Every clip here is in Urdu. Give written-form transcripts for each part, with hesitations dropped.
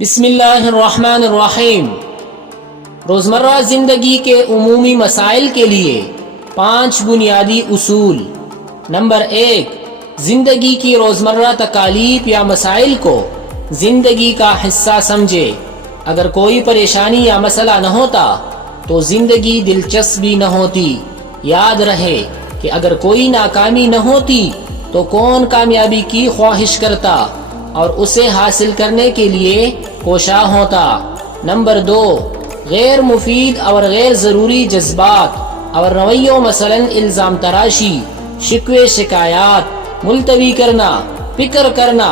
بسم اللہ الرحمن الرحیم۔ روزمرہ زندگی کے عمومی مسائل کے لیے 5 بنیادی اصول۔ نمبر 1، زندگی کی روزمرہ تکالیف یا مسائل کو زندگی کا حصہ سمجھے۔ اگر کوئی پریشانی یا مسئلہ نہ ہوتا تو زندگی دلچسپی نہ ہوتی۔ یاد رہے کہ اگر کوئی ناکامی نہ ہوتی تو کون کامیابی کی خواہش کرتا اور اسے حاصل کرنے کے لیے کوشاں ہوتا۔ نمبر 2، غیر مفید اور غیر ضروری جذبات اور رویوں مثلا الزام تراشی، شکوے شکایات ملتوی کرنا، فکر کرنا،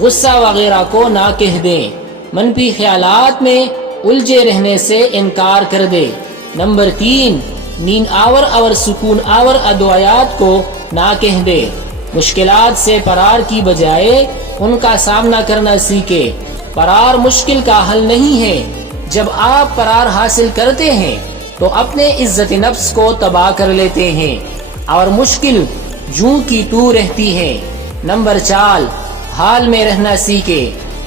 غصہ وغیرہ کو نہ کہہ دیں۔ منفی خیالات میں الجھے رہنے سے انکار کر دے۔ نمبر 3، نیند آور اور سکون آور ادویات کو نہ کہہ دے۔ مشکلات سے فرار کی بجائے ان کا سامنا کرنا سیکھے۔ فرار مشکل کا حل نہیں ہے۔ جب آپ فرار حاصل کرتے ہیں تو اپنے عزت نفس کو تباہ کر لیتے ہیں اور مشکل جوں کی تو رہتی ہے۔ نمبر 4، حال میں رہنا سیکھے۔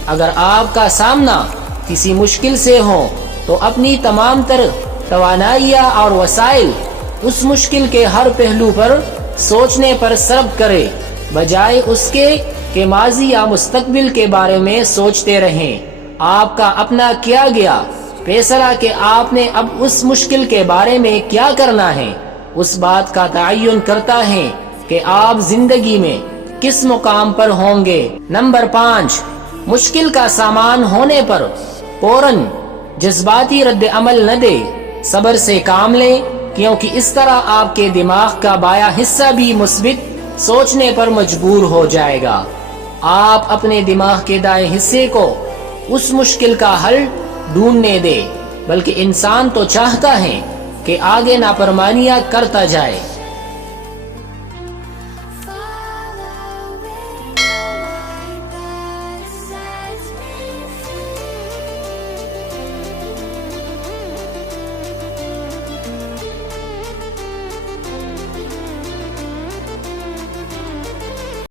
اگر آپ کا سامنا کسی مشکل سے ہو تو اپنی تمام تر توانائیاں اور وسائل اس مشکل کے ہر پہلو پر سوچنے پر صرف کرے، بجائے اس کے کہ ماضی یا مستقبل کے بارے میں سوچتے رہیں۔ آپ کا اپنا کیا گیا فیصلہ کہ آپ نے اب اس مشکل کے بارے میں کیا کرنا ہے، اس بات کا تعین کرتا ہے کہ آپ زندگی میں کس مقام پر ہوں گے۔ نمبر 5، مشکل کا سامان ہونے پر فوراً جذباتی رد عمل نہ دے، صبر سے کام لیں، کیونکہ اس طرح آپ کے دماغ کا بایاں حصہ بھی مثبت سوچنے پر مجبور ہو جائے گا۔ آپ اپنے دماغ کے دائیں حصے کو اس مشکل کا حل ڈھونڈنے دے، بلکہ انسان تو چاہتا ہے کہ آگے نافرمانیاں کرتا جائے۔